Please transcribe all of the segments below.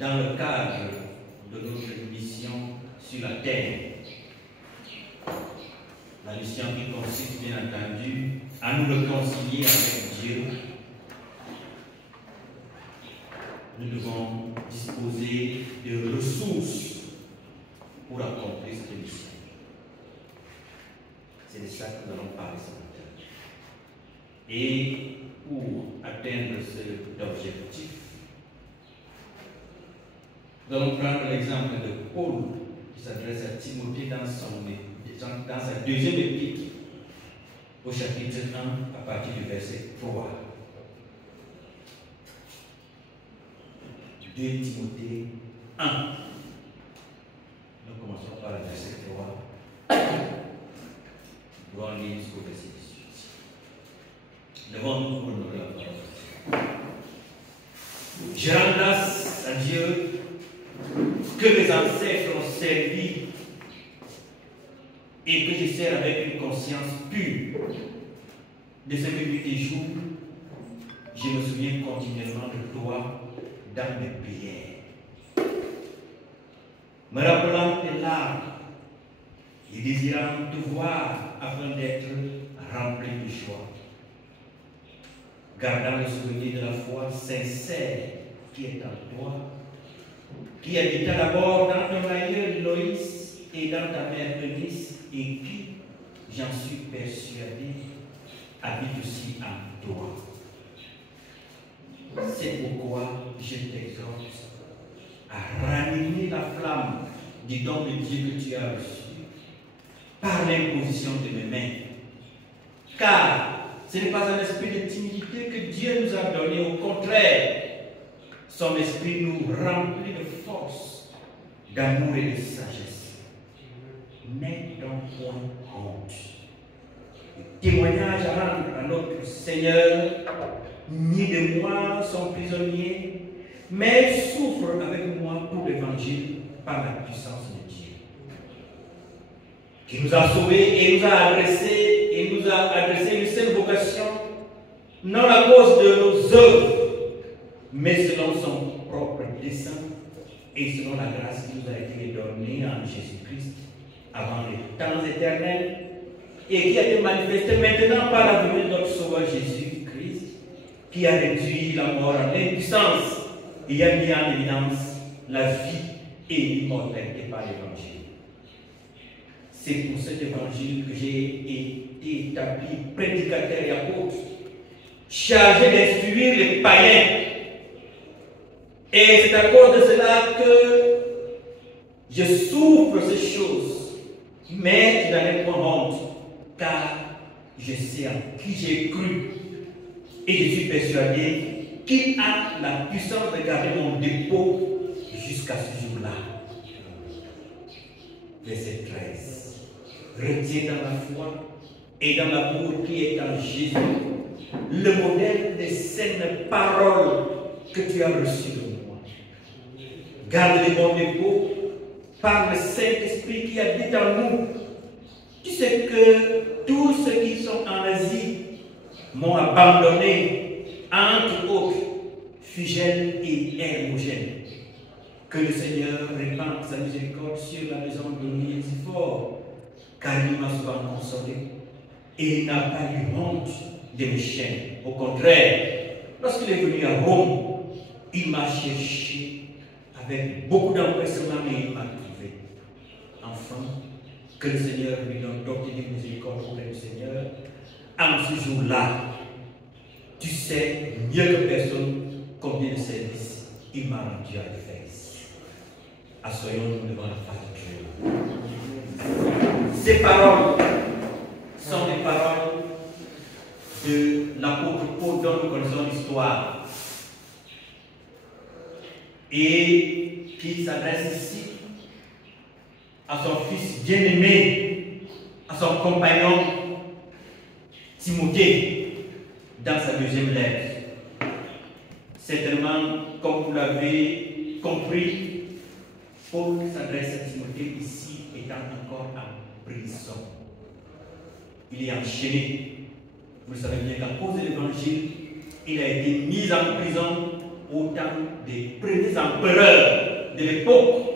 dans le cadre de notre mission sur la terre. La mission qui consiste bien entendu à nous réconcilier avec Dieu. Nous devons disposer de ressources pour accomplir cette mission. C'est de ça que nous allons parler ce matin. Et pour atteindre cet objectif, nous allons prendre l'exemple de Paul qui s'adresse à Timothée dans sa deuxième épître, au chapitre 1, à partir du verset 3. 2 Timothée 1. Nous commençons par le verset 3. Nous allons lire jusqu'au verset 18. Devons-nous pour honorer la parole. Je rends grâce à Dieu que mes ancêtres ont servi et que je sers avec une conscience pure. De ce que nuit et jour, je me souviens continuellement de toi dans mes prières, me rappelant tes larmes et désirant te voir afin d'être rempli de joie, gardant le souvenir de la foi sincère qui est en toi, qui habita d'abord dans ton aïeul Loïs et dans ta mère Eunice, et qui, j'en suis persuadé, habite aussi en toi. C'est pourquoi je t'exhorte à ranimer la flamme du don de Dieu que tu as reçu par l'imposition de mes mains. Car ce n'est pas un esprit de timidité que Dieu nous a donné, au contraire, son esprit nous remplit de force, d'amour et de sagesse. N'aie donc point honte. Le témoignage à rendre à notre Seigneur, ni de moi son prisonnier, mais souffre avec moi pour l'évangile par la puissance de Dieu, qui nous a sauvés et nous a adressé une seule vocation, non à cause de nos œuvres, mais selon son propre dessein et selon la grâce qui nous a été donnée en Jésus-Christ avant les temps éternels et qui a été manifestée maintenant par la venue de notre Sauveur Jésus-Christ, qui a réduit la mort à l'impuissance et a mis en évidence la vie et l'immortalité par l'évangile. C'est pour cet évangile que j'ai été établi prédicateur et apôtre, chargé d'instruire les païens. Et c'est à cause de cela que je souffre ces choses, mais je n'en ai point honte, car je sais en qui j'ai cru et je suis persuadé qu'il a la puissance de garder mon dépôt jusqu'à ce jour-là. Verset 13. Retiens dans la foi et dans l'amour qui est en Jésus le modèle des saines paroles que tu as reçues de moi. Garde les bons dépôts par le Saint-Esprit qui habite en nous. Tu sais que tous ceux qui sont en Asie m'ont abandonné, entre autres Phygène et Hermogène. Que le Seigneur répande sa miséricorde sur la maison de Onésiphore, car il m'a souvent consolé et il n'a pas eu honte de mes chaînes. Au contraire, lorsqu'il est venu à Rome, il m'a cherché avec beaucoup d'empressement, mais il m'a trouvé. Enfin, que le Seigneur lui donne d'obtenir miséricorde auprès du Seigneur. En ce jour-là, tu sais mieux que personne combien de services il m'a rendu à l'Éphèse. Assoyons-nous devant la face de Dieu. Ces paroles sont des paroles de l'apôtre Paul dont nous connaissons l'histoire et qui s'adresse ici à son fils bien-aimé, à son compagnon Timothée dans sa deuxième lettre. Certainement, comme vous l'avez compris, Paul s'adresse à Timothée ici étant encore en prison. Il est enchaîné. Vous savez bien qu'à cause de l'évangile, il a été mis en prison au temps des premiers empereurs de l'époque.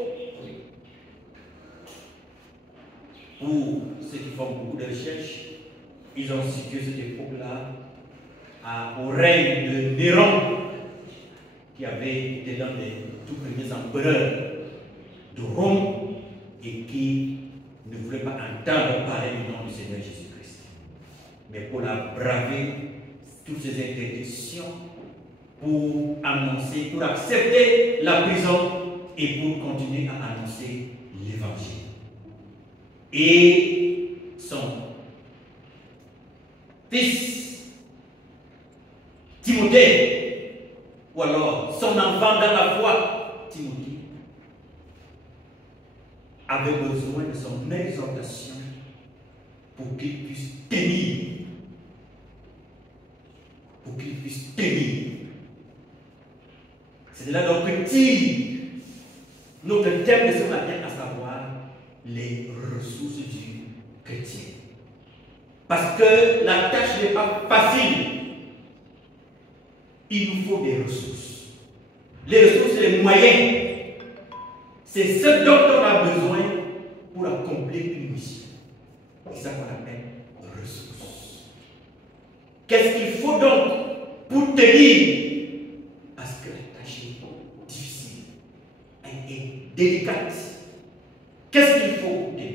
Pour ceux qui font beaucoup de recherches, ils ont situé cette époque-là au règne de Néron, qui avait été l'un des tout premiers empereurs de Rome et qui ne voulait pas entendre parler du nom du Seigneur Jésus-Christ. Mais Paul a bravé toutes ces interdictions pour annoncer, pour accepter la prison et pour continuer à annoncer l'évangile. Et son fils Timothée, ou alors son enfant dans la foi, Timothée, avait besoin de son exhortation pour qu'il puisse tenir. Pour qu'il puisse tenir. C'est de là donc que tire notre thème de ce matin, à savoir les ressources du chrétien. Parce que la tâche n'est pas facile. Il nous faut des ressources. Les ressources, c'est les moyens. C'est ce dont on a besoin pour accomplir une mission. C'est ça qu'on appelle ressources. Qu'est-ce qu'il faut donc pour tenir? Parce que la tâche est difficile. Elle est délicate. Qu'est-ce qu'il faut pour tenir?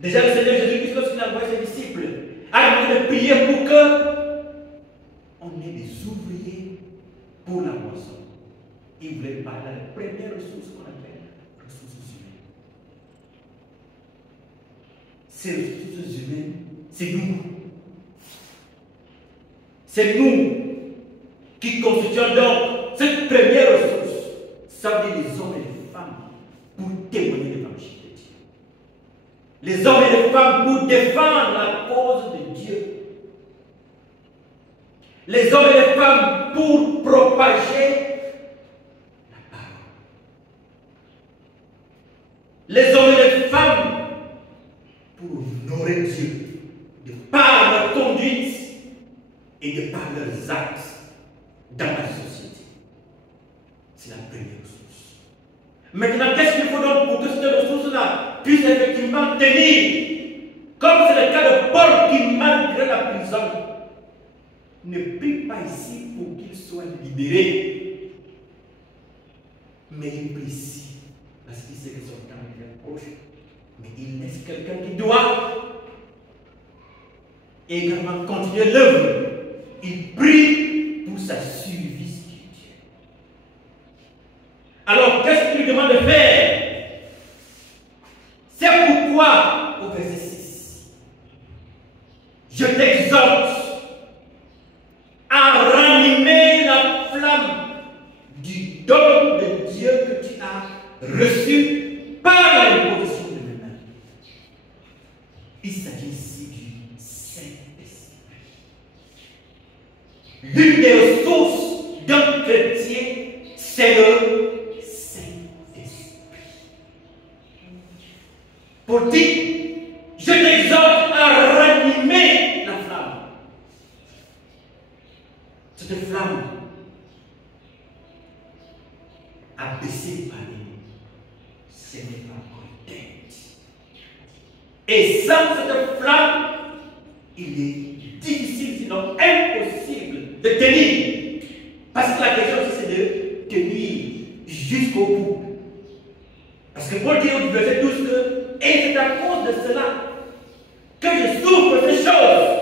Déjà, le Seigneur Jésus-Christ, lorsqu'il a envoyé ses disciples, a demandé de prier pour que on ait des ouvriers pour la moisson. Il voulait parler de la première ressource qu'on appelle ressources humaines. Ces ressources humaines, c'est nous. C'est nous qui constituons donc cette première ressource. Ça veut dire les hommes et les femmes pour témoigner l'évangile de Dieu. Les hommes et les femmes pour défendre la cause de Dieu. Les hommes et les femmes pour propager la parole. Les hommes et les femmes pour honorer Dieu de par leur conduite et de par leurs actes dans la société. C'est la première ressource. Maintenant, qu'est-ce qu'il faut donc pour que cette ressource-là puisse effectivement tenir? Comme c'est le cas de Paul qui, malgré la prison, ne prie pas ici pour qu'il soit libéré, mais il prie ici parce qu'il sait que son temps est bien proche. Mais il laisse quelqu'un qui doit également continuer l'œuvre. Il prie pour sa survie spirituelle. Alors, qu'est-ce qu'il lui demande de faire? C'est pourquoi, au verset 6, je t'exhorte à ranimer la flamme du don de Dieu que tu as reçu par l'imposition de mes mains. Il s'agit ici du Saint-Esprit. L'une des ressources d'un chrétien, c'est le Saint-Esprit. Pour dire, je t'exhorte à ranimer la flamme. Cette flamme a baissé par nous. Ce n'est pas encore éteinte. Et sans cette flamme, il est difficile, sinon impossible de tenir. Parce que la question, c'est de tenir. jusqu'au bout. Parce que Paul dit au verset 12 que, et c'est à cause de cela que je souffre ces choses.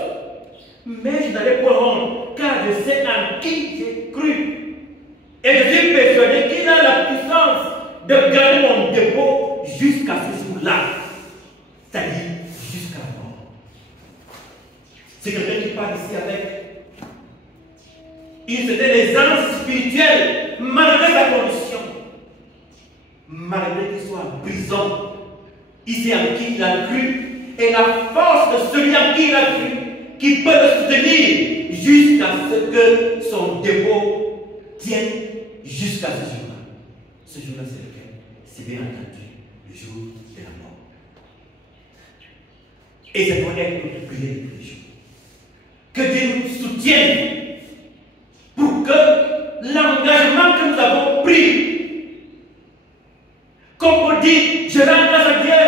Mais je n'allais pas honte, car je sais en qui j'ai cru. Et je suis persuadé qu'il a la puissance de garder mon dépôt jusqu'à ce jour-là. C'est-à-dire jusqu'à la mort. C'est quelqu'un qui parle ici avec une certaine aisance spirituelle, malgré sa condition. Malgré qu'il soit en prison, il sait en qui il a cru. Et la force de celui en qui il a cru, qui peut le soutenir jusqu'à ce que son dépôt tienne jusqu'à ce jour-là. Ce jour-là, c'est lequel? C'est bien entendu le jour de la mort. Et ça doit être notre prière de tous les jours. Que Dieu nous soutienne pour que l'engagement que nous avons pris, comme on dit, je rends grâce à Dieu,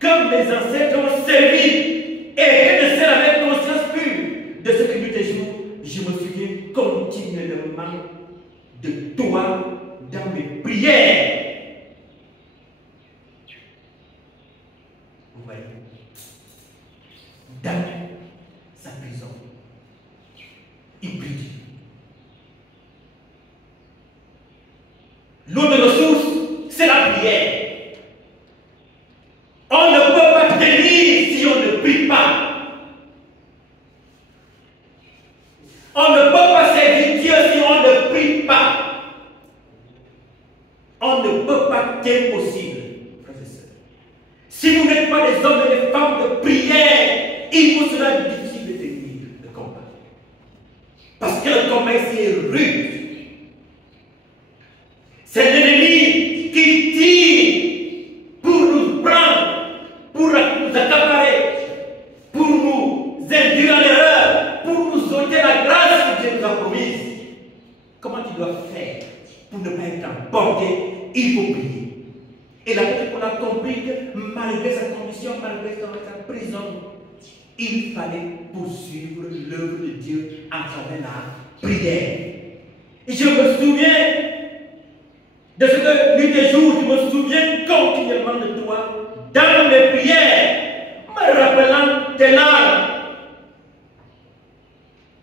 comme mes ancêtres ont servi et que je sers avec conscience pure de ce que nous déjouons, je me souviens continuellement de toi dans mes prières. Vous voyez, dans sa prison, il prie. L'eau de ressources, c'est la prière. On ne peut pas tenir si on ne prie pas. On ne peut pas servir Dieu si on ne prie pas. On ne peut pas, c'est impossible, frères et sœurs. Si vous n'êtes pas des hommes et des femmes de prière, il vous sera difficile de tenir le combat. Parce que le combat ici est rude. C'est l'ennemi qui tire pour nous prendre, pour nous accaparer, pour nous induire en erreur, pour nous ôter la grâce que Dieu nous a promise. Comment tu dois faire pour ne pas être emporté? Il faut prier. Et l'apôtre Paul a compris que malgré sa condition, malgré sa prison, il fallait poursuivre l'œuvre de Dieu à travers la prière. Et je me souviens de ce que nuit et jour, je me souviens continuellement de toi dans mes prières, me rappelant tes larmes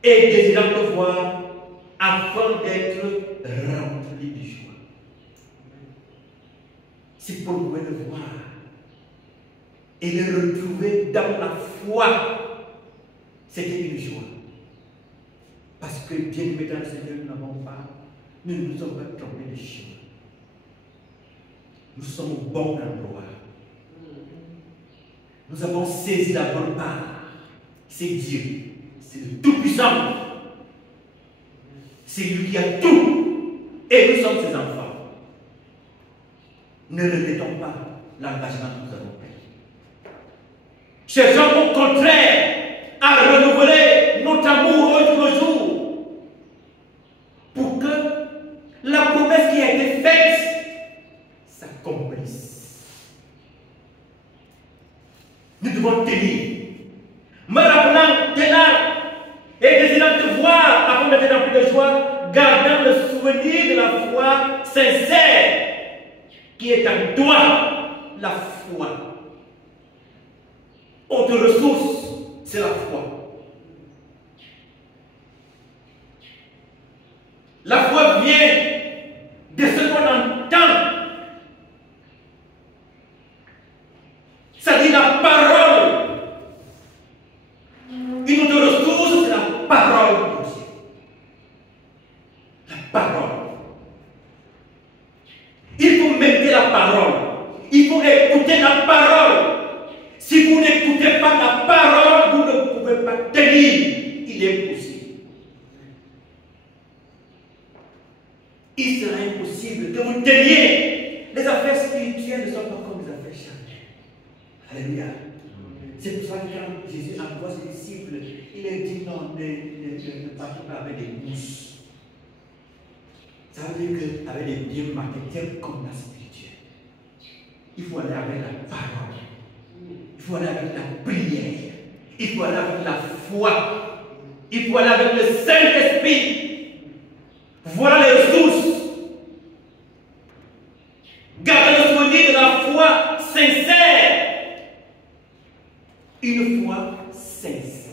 et désirant te voir afin d'être rempli de joie. C'est pour pouvoir le voir et le retrouver dans la foi. C'était une joie. Parce que Dieu nous met dans le Seigneur, nous n'avons pas, nous ne nous sommes pas trompés de chemin. Nous sommes au bon endroit. Nous avons saisi la bonne part. C'est Dieu. C'est le Tout-Puissant. C'est lui qui a tout. Et nous sommes ses enfants. Ne regrettons pas l'engagement que nous avons pris. Cherchons au contraire à renouveler notre amour au jour le jour. Pour que la promesse qui a été faite s'accomplisse. Nous devons tenir. Me rappelant tes larmes et désirant te voir afin de te remplir de joie, gardant le souvenir de la foi sincère qui est en toi, la foi. Autre ressource, c'est la foi. La foi vient de ce qu'on entend. Ça dit la parole. Une autre ressource, c'est la parole de Dieu. La parole. Il faut mettre la parole. Il faut écouter la parole. Si vous n'écoutez pas la parole, vous ne pouvez pas tenir. Il est impossible. Il sera impossible que vous teniez. Les affaires spirituelles ne sont pas comme les affaires charnelles. Alléluia. C'est pour ça que quand Jésus envoie ses disciples, il leur dit non, ne partez pas avec des mousses. Ça veut dire qu'avec des biens matériels comme la spirituelle, il faut aller avec la parole. Il faut aller avec la prière. Il faut aller avec la foi. Il faut aller avec le Saint-Esprit. Voilà les ressources foi sincère. Une foi sincère.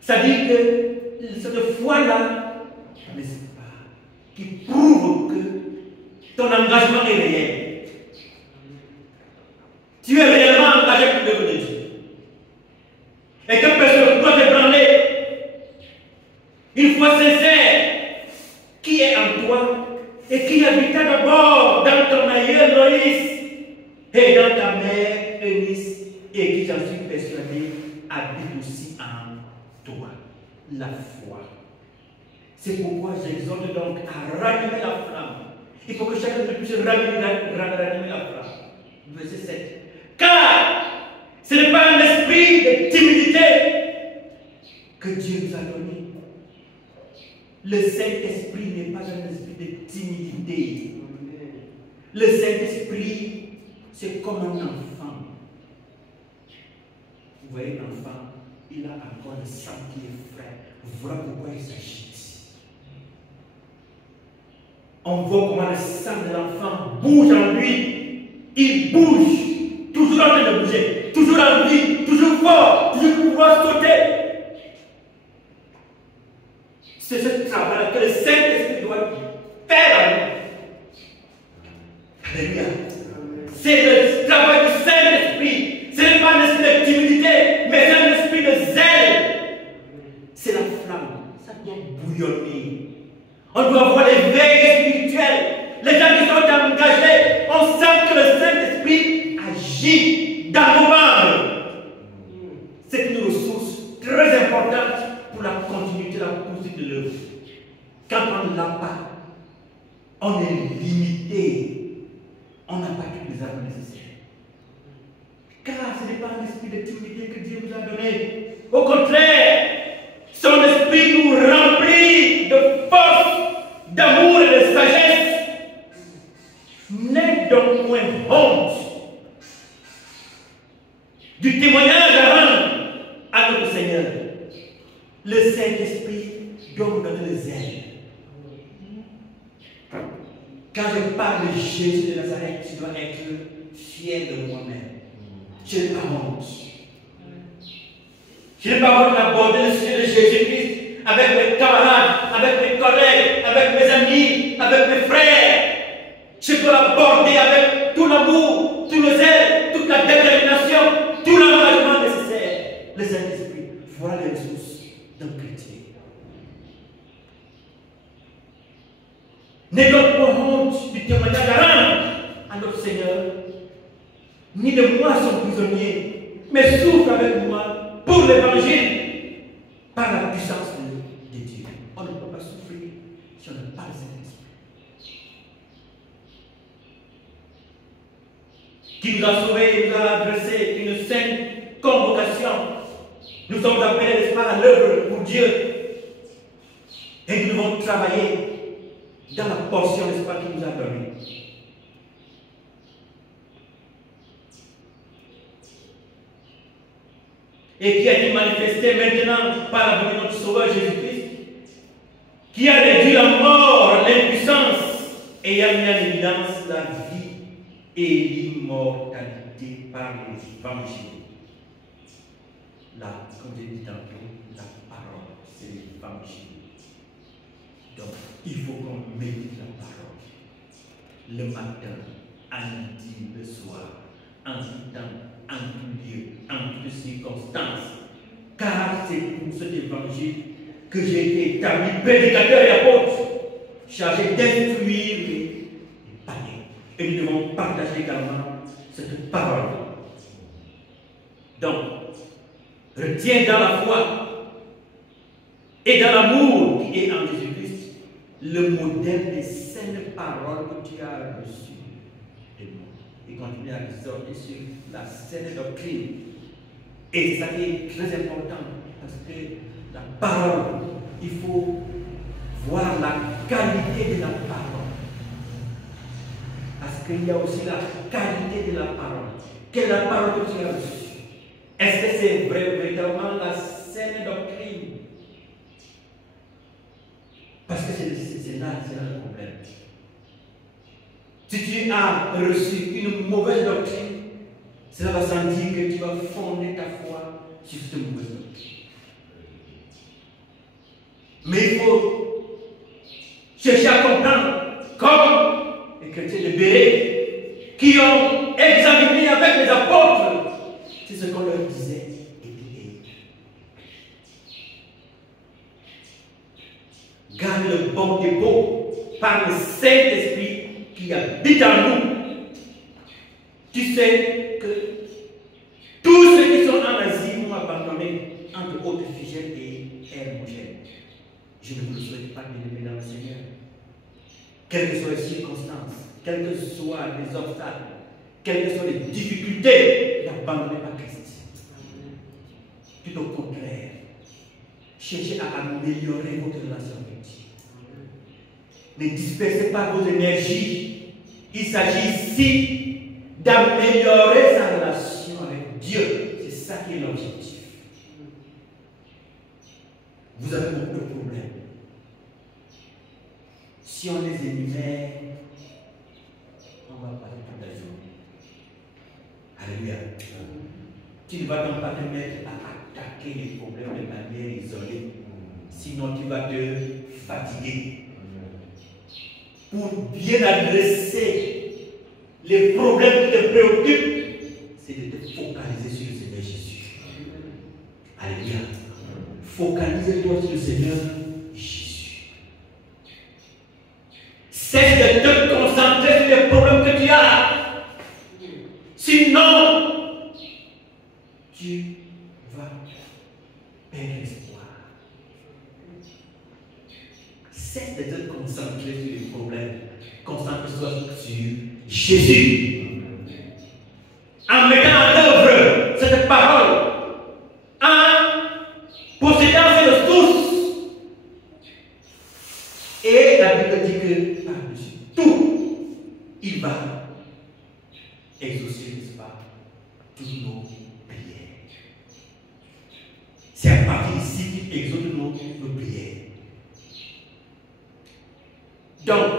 C'est-à-dire que cette foi-là, n'est-ce pas, qui prouve que ton engagement est réel. Tu es réellement engagé pour l'œuvre de Dieu. Et que personne ne doit t'ébranler. Une foi sincère qui est en toi et qui habita d'abord dans ton aïeul Loïs et dans ta mère Eunice et qui, j'en suis persuadé, habite aussi en toi. La foi. C'est pourquoi j'exhorte donc à rallumer la flamme. Il faut que chacun de nous puisse rallumer la flamme. Verset 7. Car ce n'est pas un esprit de timidité que Dieu nous a donné. Le Saint-Esprit n'est pas un esprit de timidité. Le Saint-Esprit, c'est comme un enfant. Vous voyez l'enfant, il a encore le sang qui est frais. Voilà pourquoi il s'agite. On voit comment le sang de l'enfant bouge en lui. Il bouge, toujours en train de bouger, toujours en vie, toujours fort, toujours pouvoir sauter. C'est ce travail que le Saint-Esprit doit faire à nous. Alléluia. C'est le travail du Saint-Esprit. Ce n'est pas un esprit de timidité, mais c'est un esprit de zèle. C'est la flamme. Ça doit bouillonner. On doit voir l'éveil spirituel. Les gens qui sont engagés, on sent que le Saint-Esprit agit dans nos membres. C'est une ressource très importante pour la continuité, la poursuite de l'œuvre. Quand on ne l'a pas, on est limité. On n'a pas toutes les armes nécessaires. Car ce n'est pas un esprit de timidité que Dieu nous a donné. Au contraire, son esprit nous remplit de force, d'amour et de sagesse. N'aie donc point honte du témoignage à rendre à notre Seigneur. Le Saint-Esprit doit nous donner le zèle. Quand je parle de Jésus de Nazareth, tu dois être fier de moi-même. Je n'ai pas honte. Je n'ai pas honte d'aborder le sujet de Jésus-Christ avec mes camarades, avec mes collègues, avec mes amis, avec mes frères. Je dois l'aborder avec tout l'amour, tout le zèle, toute la détermination, tout l'engagement nécessaire. Le Saint-Esprit, voilà les ressources d'un chrétien. N'aie donc pas honte du témoignage à rendre à notre Seigneur, ni de moi son prisonnier, mais souffre avec moi pour l'évangile par la puissance de Dieu. On ne peut pas souffrir si on n'a pas le Saint-Esprit. Qui nous a sauvés et nous a adressé une sainte convocation. Nous sommes appelés, n'est-ce pas, à l'œuvre pour Dieu. Et nous devons travailler dans la portion, n'est-ce pas, qu'il nous a donnée. Et qui a été manifesté maintenant par la venue de notre Sauveur Jésus-Christ, qui a réduit la mort, l'impuissance, et a mis en évidence la vie et l'immortalité par l'évangile. Là, comme j'ai dit tantôt, la parole, c'est l'évangile. Donc, il faut qu'on médite la parole. Le matin, à midi, le soir, en tout temps, en tout lieu, en toutes circonstances. Car c'est pour cet évangile que j'ai été établi prédicateur et apôtre, chargé d'instruire les païens. Et nous devons partager également cette parole. Donc, retiens dans la foi et dans l'amour qui est en Jésus-Christ le modèle des saines paroles que tu as reçues de moi. Et continue à exhorter sur la saine doctrine. Et c'est ça qui est très important, parce que la parole, il faut voir la qualité de la parole. Parce qu'il y a aussi la qualité de la parole. Quelle est la parole que tu as reçue? Est-ce que c'est véritablement la saine doctrine? Parce que c'est là le problème. tu as reçu une mauvaise doctrine, cela va sans dire que tu vas fonder ta foi sur cette mauvaise doctrine. Mais il faut chercher à comprendre, comme les chrétiens de Béret, qui ont examiné avec les apôtres si ce qu'on leur disait était. Garde le bon dépôt par le Saint-Esprit qui habite en nous. Tu sais que tous ceux qui sont en Asie m'ont abandonné entre autres Phygène et Hermogène. Je ne vous le souhaite pas, bien-aimés dans le Seigneur. Quelles que soient les circonstances, quels que soient les obstacles, quelles que soient les difficultés, n'abandonnez pas Christ. Tout au contraire, cherchez à améliorer votre relation avec Dieu. Ne dispersez pas vos énergies. Il s'agit ici d'améliorer sa relation avec Dieu. C'est ça qui est l'objectif. Vous avez beaucoup de problèmes. Si on les énumère, on va parler toute la journée. Alléluia. Tu ne vas donc pas te mettre à attaquer les problèmes de manière isolée. Sinon, tu vas te fatiguer. Pour bien adresser les problèmes qui te préoccupent, c'est de te focaliser sur le Seigneur Jésus. Alléluia. Focalise-toi sur le Seigneur Jésus. Cesse de te concentrer sur les problèmes que tu as. Sinon, tu vas perdre l'espoir. Cesse de te concentrer sur les problèmes. Concentre-toi sur Jésus. En mettant en œuvre cette parole, en possédant ces ressources. Et la Bible dit que par-dessus tout, il va exaucer, n'est-ce pas, toutes nos prières. C'est à partir d'ici qu'il exauce nos prières. Donc,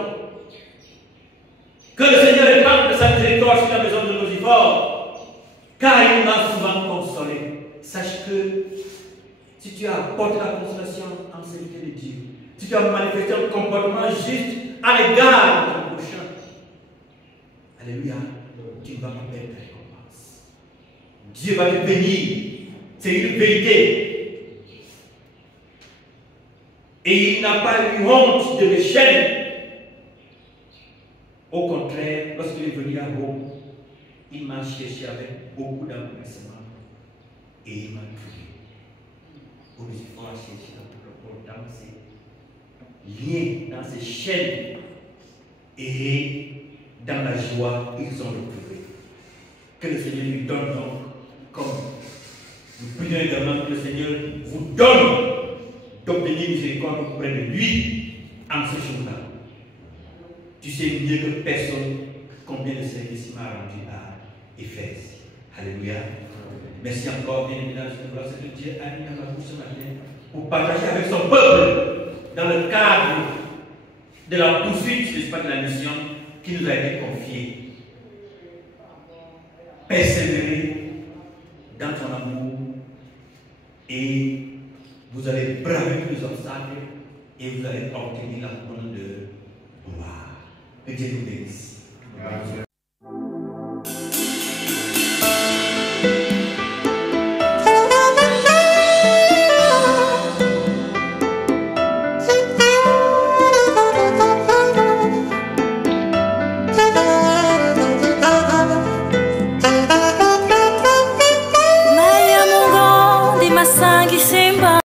que le Seigneur répande de sa miséricorde sur la maison de Nosifore, car il m'a souvent consolé. Sache que si tu as apporté la consolation en serviteur de Dieu, si tu as manifesté un comportement juste à l'égard de ton prochain, alléluia, tu ne vas pas perdre ta récompense. Dieu va te bénir. C'est une vérité. Et il n'a pas eu honte de mes chaînes. Au contraire, lorsqu'il est venu à Rome, il m'a cherché avec beaucoup d'empressement et il m'a trouvé. Onésime a cherché dans ses liens, dans ses chaînes et dans la joie, ils ont retrouvé. Que le Seigneur lui donne donc, comme nous prions également que le Seigneur vous donne d'obtenir miséricorde auprès de lui en ce jour-là. Tu sais mieux que personne combien de services m'a rendu à Éphèse. Alléluia. Merci encore, bien évidemment, ce que Dieu a mis dans ma bouche ce matin pour partager avec son peuple dans le cadre de la poursuite, n'est-ce pas, de la mission qui nous a été confiée. Persévérer dans ton amour et vous allez braver tous les obstacles et vous allez obtenir la couronne de gloire. Que Dieu nous bénisse.